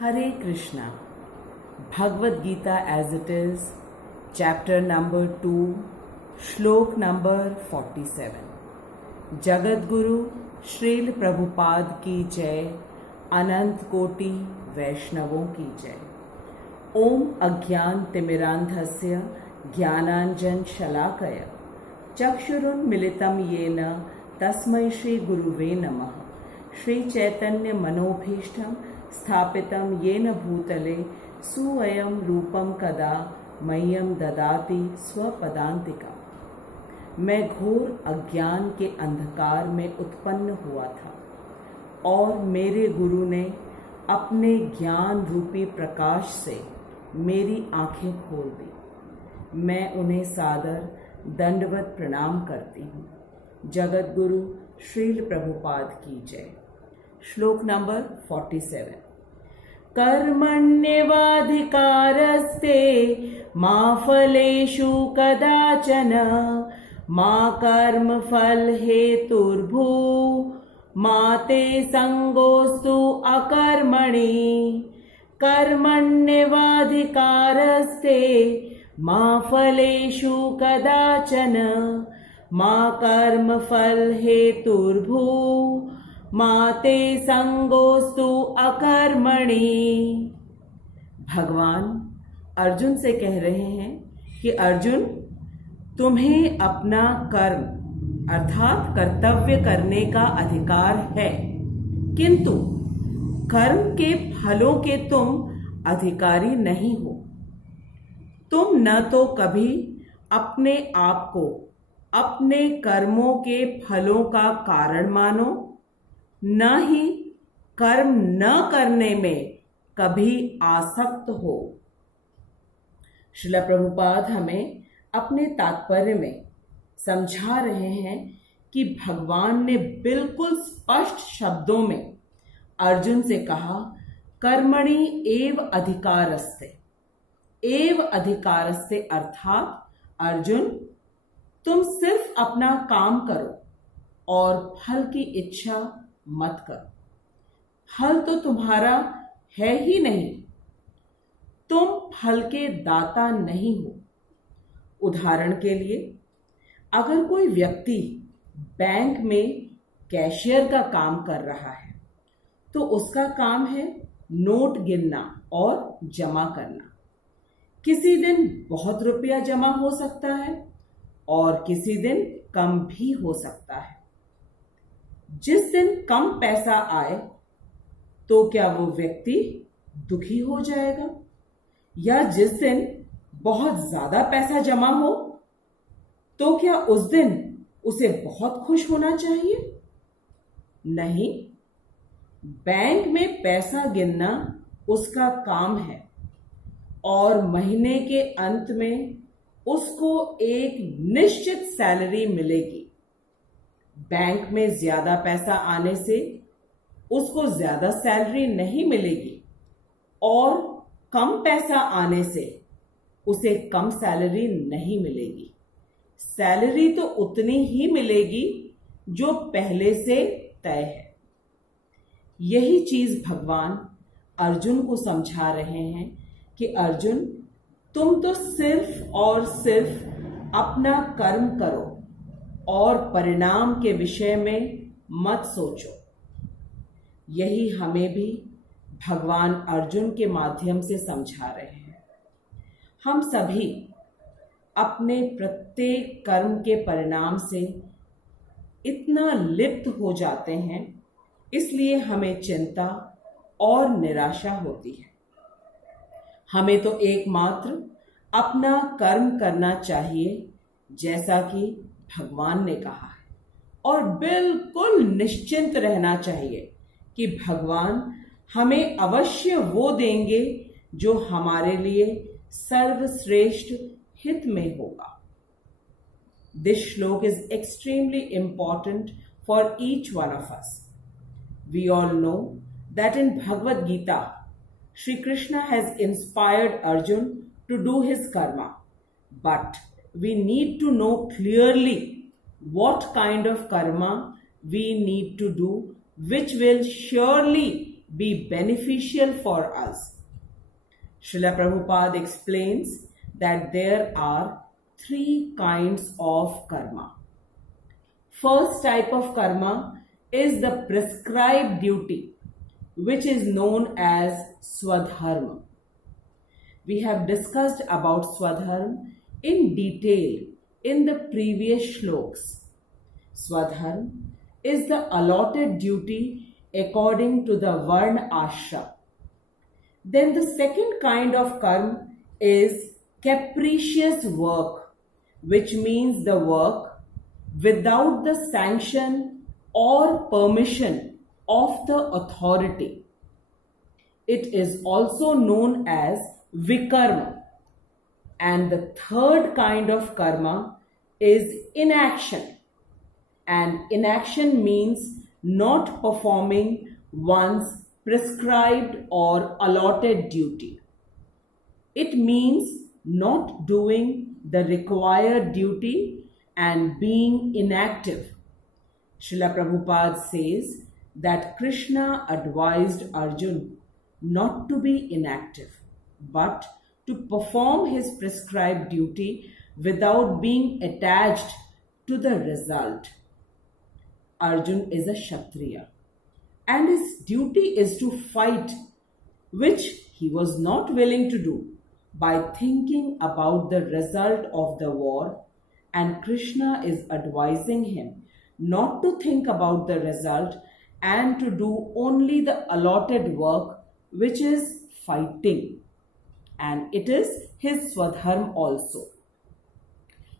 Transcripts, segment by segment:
Hare Krishna, Bhagavad Gita as it is, chapter number 2, श्लोक number 47। Jagat Guru Srila Prabhupada की जय, अनंत कोटि वैष्णवों की जय। ओम अज्ञान तिमिरांधस्य ज्ञानांजन शलाकया चक्षुरुन्मिलितं येन तस्मै श्री गुरुवे नमः। श्री चैतन्य मनोभीष्टं स्थापितं येन भूतले सुवयं रूपं कदा मह्यं ददाति स्वपदान्तिका। मैं घोर अज्ञान के अंधकार में उत्पन्न हुआ था और मेरे गुरु ने अपने ज्ञान रूपी प्रकाश से मेरी आंखें खोल दी। मैं उन्हें सादर दंडवत प्रणाम करती हूँ। जगत गुरु श्रील प्रभुपाद की जय। श्लोक नंबर 47। कर्मण्येवाधिकारस्ते मा फलेषु कदाचन मा कर्म फल हेतुर्भू मा ते संगोस्तु अकर्मणि। कर्मण्येवाधिकारस्ते मा फलेषु कदाचन मा कर्म फल हेतुर्भू मा ते संगोस्तु अकर्मणि। भगवान अर्जुन से कह रहे हैं कि अर्जुन, तुम्हें अपना कर्म अर्थात कर्तव्य करने का अधिकार है, किंतु कर्म के फलों के तुम अधिकारी नहीं हो। तुम न तो कभी अपने आप को अपने कर्मों के फलों का कारण मानो, न ही कर्म न करने में कभी आसक्त हो। श्रील प्रभुपाद हमें अपने तात्पर्य में समझा रहे हैं कि भगवान ने बिल्कुल स्पष्ट शब्दों में अर्जुन से कहा, कर्मणि एव अधिकारस्ते। एव अधिकारस्ते अर्थात अर्जुन, तुम सिर्फ अपना काम करो और फल की इच्छा मत करो। फल तो तुम्हारा है ही नहीं, तुम फल के दाता नहीं हो। उदाहरण के लिए, अगर कोई व्यक्ति बैंक में कैशियर का काम कर रहा है तो उसका काम है नोट गिनना और जमा करना। किसी दिन बहुत रुपया जमा हो सकता है और किसी दिन कम भी हो सकता है। जिस दिन कम पैसा आए तो क्या वो व्यक्ति दुखी हो जाएगा, या जिस दिन बहुत ज्यादा पैसा जमा हो तो क्या उस दिन उसे बहुत खुश होना चाहिए? नहीं, बैंक में पैसा गिनना उसका काम है और महीने के अंत में उसको एक निश्चित सैलरी मिलेगी। बैंक में ज्यादा पैसा आने से उसको ज्यादा सैलरी नहीं मिलेगी और कम पैसा आने से उसे कम सैलरी नहीं मिलेगी। सैलरी तो उतनी ही मिलेगी जो पहले से तय है। यही चीज भगवान अर्जुन को समझा रहे हैं कि अर्जुन, तुम तो सिर्फ और सिर्फ अपना कर्म करो और परिणाम के विषय में मत सोचो। यही हमें भी भगवान अर्जुन के माध्यम से समझा रहे हैं। हम सभी अपने प्रत्येक कर्म के परिणाम से इतना लिप्त हो जाते हैं, इसलिए हमें चिंता और निराशा होती है। हमें तो एकमात्र अपना कर्म करना चाहिए, जैसा कि भगवान ने कहा है, और बिल्कुल निश्चिंत रहना चाहिए कि भगवान हमें अवश्य वो देंगे जो हमारे लिए सर्वश्रेष्ठ हित में होगा। This श्लोक is extremely important for each one of us. We all know that in Bhagavad Gita, Shri Krishna has inspired Arjun to do his karma, but we need to know clearly what kind of karma we need to do, which will surely be beneficial for us. Srila Prabhupada explains that there are three kinds of karma. First type of karma is the prescribed duty, which is known as Swadharma. We have discussed about Swadharma in detail in the previous shlokas. Swadharma is the allotted duty according to the Varna Ashram. Then the second kind of karma is capricious work, which means the work without the sanction or permission of the authority. It is also known as vikarma. And the third kind of karma is inaction. And inaction means not performing one's prescribed or allotted duty. It means not doing the required duty and being inactive. Srila Prabhupada says that Krishna advised Arjuna not to be inactive, but to perform his prescribed duty without being attached to the result. Arjuna is a Kshatriya, and his duty is to fight, which he was not willing to do by thinking about the result of the war, and Krishna is advising him not to think about the result and to do only the allotted work, which is fighting. And it is his Swadharma also.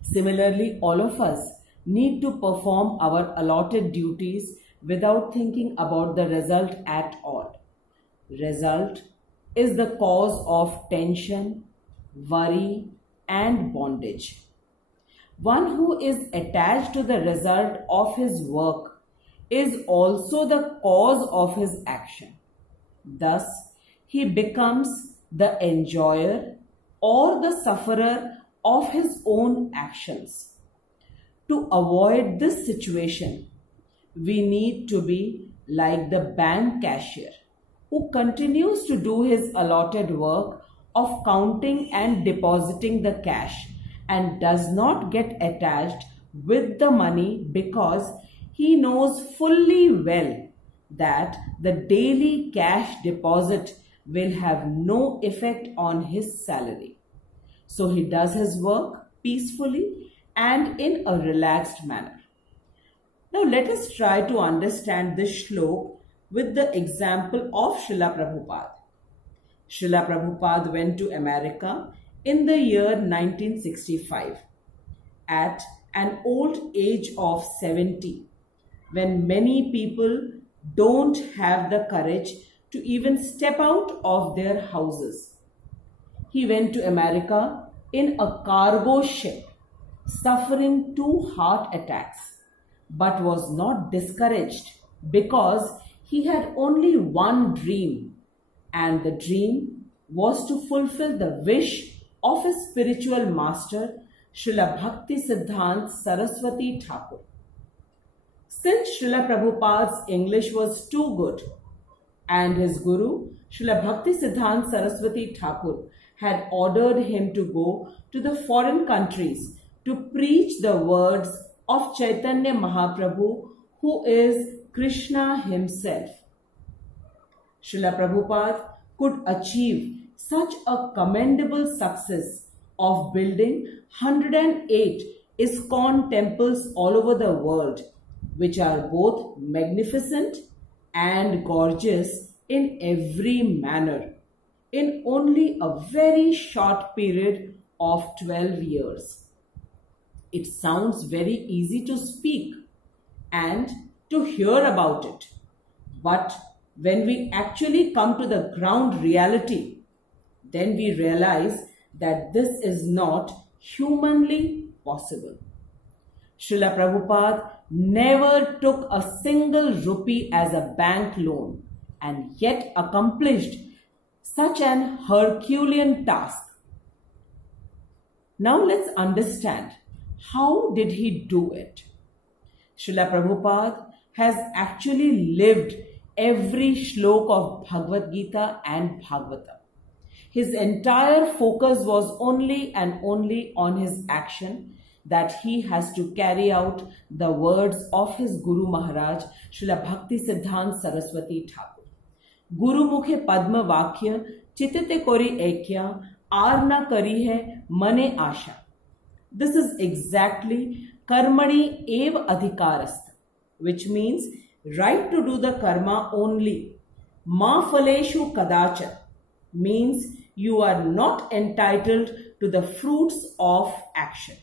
Similarly, all of us need to perform our allotted duties without thinking about the result at all. Result is the cause of tension, worry, and bondage. One who is attached to the result of his work is also the cause of his action. Thus, he becomes the enjoyer or the sufferer of his own actions. To avoid this situation, we need to be like the bank cashier who continues to do his allotted work of counting and depositing the cash and does not get attached with the money because he knows fully well that the daily cash deposit will have no effect on his salary. So he does his work peacefully and in a relaxed manner. Now let us try to understand this shlok with the example of Srila Prabhupada. Srila Prabhupada went to America in the year 1965 at an old age of 70, when many people don't have the courage to even step out of their houses. He went to America in a cargo ship, suffering 2 heart attacks, but was not discouraged because he had only one dream, and the dream was to fulfill the wish of his spiritual master, Srila Bhakti Siddhanta Saraswati Thakur. Since Srila Prabhupada's English was too good, and his guru, Srila Bhakti Siddhanta Saraswati Thakur, had ordered him to go to the foreign countries to preach the words of Chaitanya Mahaprabhu, who is Krishna himself. Srila Prabhupada could achieve such a commendable success of building 108 ISKCON temples all over the world, which are both magnificent and gorgeous in every manner, in only a very short period of 12 years. It sounds very easy to speak and to hear about it, but when we actually come to the ground reality, then we realize that this is not humanly possible. Srila Prabhupada never took a single rupee as a bank loan and yet accomplished such an Herculean task. Now let's understand, how did he do it? Srila Prabhupada has actually lived every shlok of Bhagavad Gita and Bhagavatam. His entire focus was only and only on his action, that he has to carry out the words of his Guru Maharaj, Srila Bhakti Siddhanta Saraswati Thakur. Guru Mukhe Padma Vakya, Chitite Kori Ekya, Arna Kari Hai Mane Asha. This is exactly Karmani Ev Adhikarastha, which means right to do the karma only. Ma Phaleshu Kadacha means you are not entitled to the fruits of action.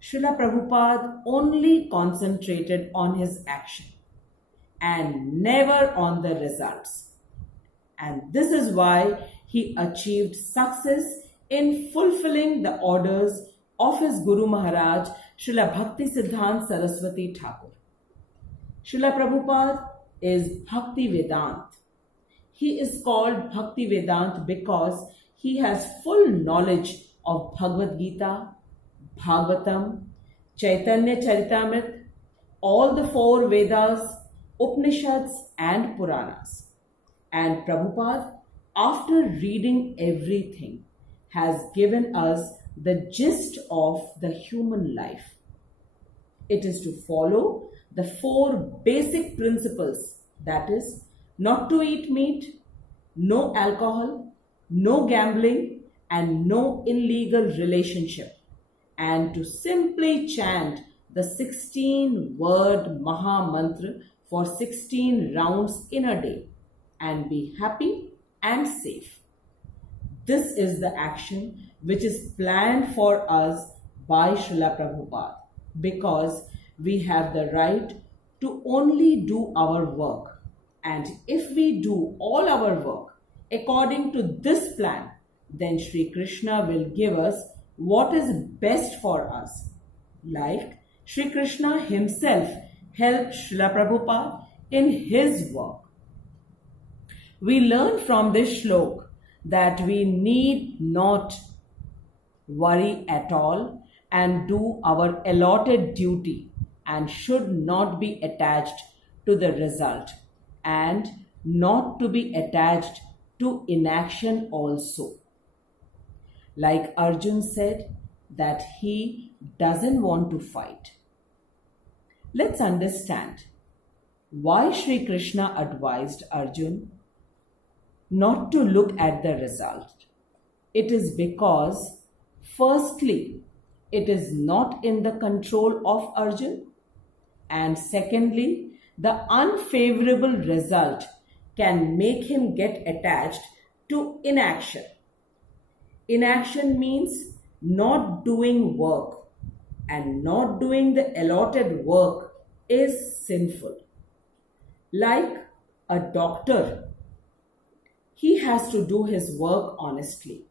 Srila Prabhupada only concentrated on his action and never on the results. And this is why he achieved success in fulfilling the orders of his Guru Maharaj, Srila Bhakti Siddhanta Saraswati Thakur. Srila Prabhupada is Bhakti Vedant. He is called Bhakti Vedant because he has full knowledge of Bhagavad Gita, Bhagavatam, Chaitanya Charitamrita, all the 4 Vedas, Upanishads and Puranas. And Prabhupada, after reading everything, has given us the gist of the human life. It is to follow the 4 basic principles, that is, not to eat meat, no alcohol, no gambling, and no illegal relationship, and to simply chant the 16-word Maha Mantra for 16 rounds in a day and be happy and safe. This is the action which is planned for us by Srila Prabhupada, because we have the right to only do our work. And if we do all our work according to this plan, then Sri Krishna will give us what is best for us. Like Sri Krishna himself helped Srila Prabhupada in his work. We learn from this shlok that we need not worry at all and do our allotted duty and should not be attached to the result and not to be attached to inaction also. Like Arjun said that he doesn't want to fight. Let's understand why Sri Krishna advised Arjun not to look at the result. It is because, firstly, it is not in the control of Arjun, and secondly, the unfavorable result can make him get attached to inaction. Inaction means not doing work, and not doing the allotted work is sinful. Like a doctor, he has to do his work honestly.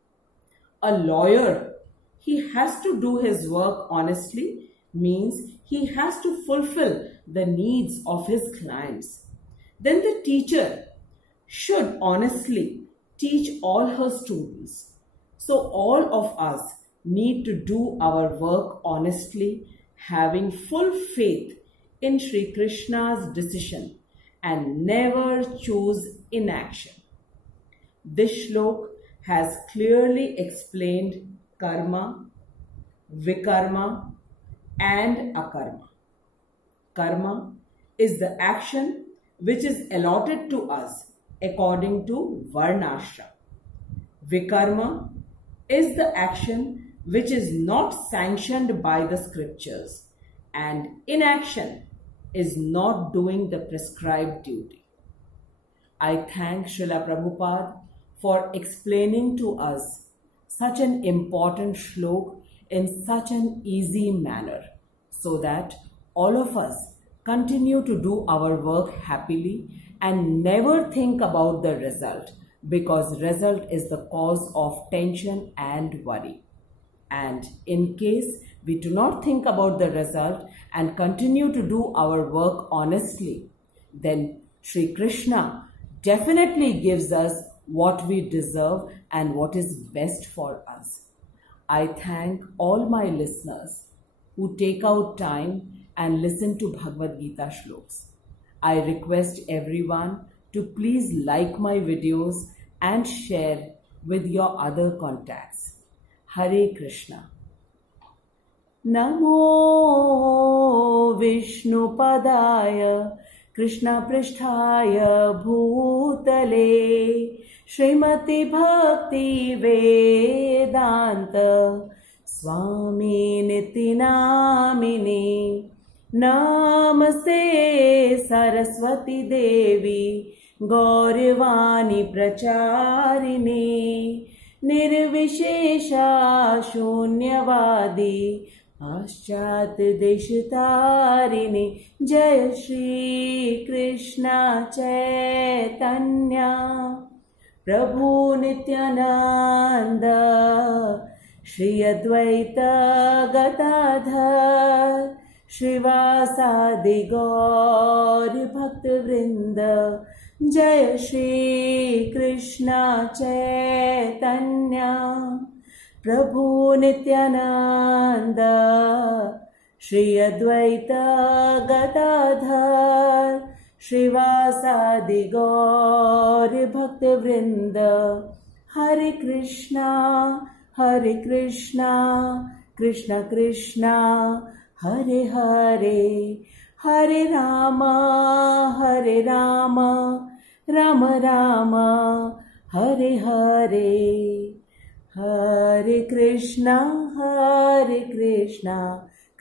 A lawyer, he has to do his work honestly means he has to fulfill the needs of his clients. Then the teacher should honestly teach all her students. So all of us need to do our work honestly, having full faith in Sri Krishna's decision and never choose inaction. This shlok has clearly explained karma, vikarma and akarma. Karma is the action which is allotted to us according to varnashram. Vikarma is the action which is not sanctioned by the scriptures, and inaction is not doing the prescribed duty. I thank Srila Prabhupada for explaining to us such an important shlok in such an easy manner, so that all of us continue to do our work happily and never think about the result, because result is the cause of tension and worry. And in case we do not think about the result and continue to do our work honestly, then Sri Krishna definitely gives us what we deserve and what is best for us. I thank all my listeners who take out time and listen to Bhagavad Gita shloks. I request everyone to please like my videos and share with your other contacts. Hare Krishna. नमो विष्णुपदाय कृष्णपृष्ठाय भूतले श्रीमति भक्ति वेदांत स्वामी निति नामिने नमस्ते सरस्वती देवी गौरवाणी प्रचारिणे निर्विशेषा शून्यवादी पाश्चात देशतारिणे जय श्री कृष्ण चैतन्य प्रभु नित्यानंद श्री अद्वैत गदाधर श्रीवासादि गौर भक्त वृंद जय श्री कृष्ण चैतन्य प्रभु नित्यानंद श्री अद्वैत गदाधर श्रीवासादि गौर भक्त वृंद हरे कृष्णा कृष्ण कृष्णा हरे हरे हरे राम राम राम हरे हरे हरे कृष्णा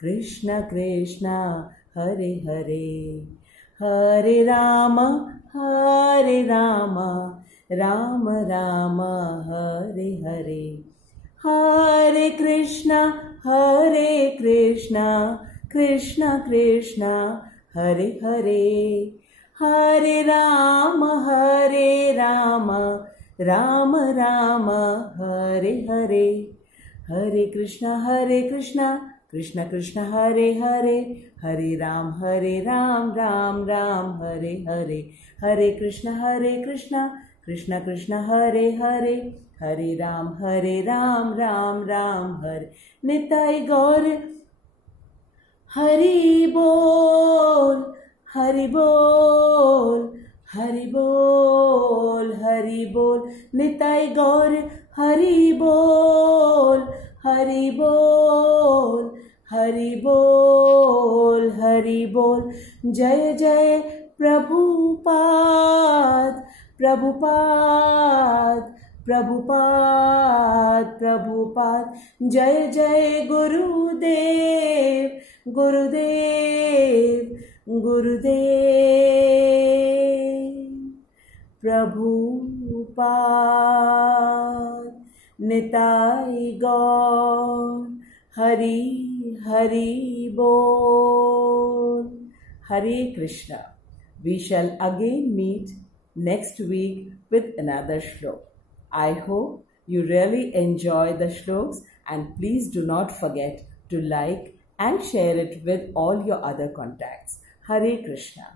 कृष्ण कृष्णा हरे हरे हरे राम राम राम हरे हरे हरे कृष्णा कृष्ण कृष्ण हरे हरे हरे राम राम राम हरे हरे हरे कृष्णा कृष्ण कृष्ण हरे हरे हरे राम राम राम हरे हरे हरे कृष्णा कृष्ण कृष्ण हरे हरे हरे राम राम राम हरे निताई गौर हरि बोल हरि बोल हरि बोल हरि बोल निताई गौर हरि बोल हरि बोल हरि बोल हरि बोल जय जय प्रभुपाद प्रभुपाद प्रभुपाद प्रभुपाद जय जय गुरुदेव गुरुदेव गुरुदेव प्रभुपाद निताई गौर हरि हरि बोल हरे Krishna. We shall again meet next week with another shlok. I hope you really enjoy the shloks, and please do not forget to like and share it with all your other contacts. Hare Krishna.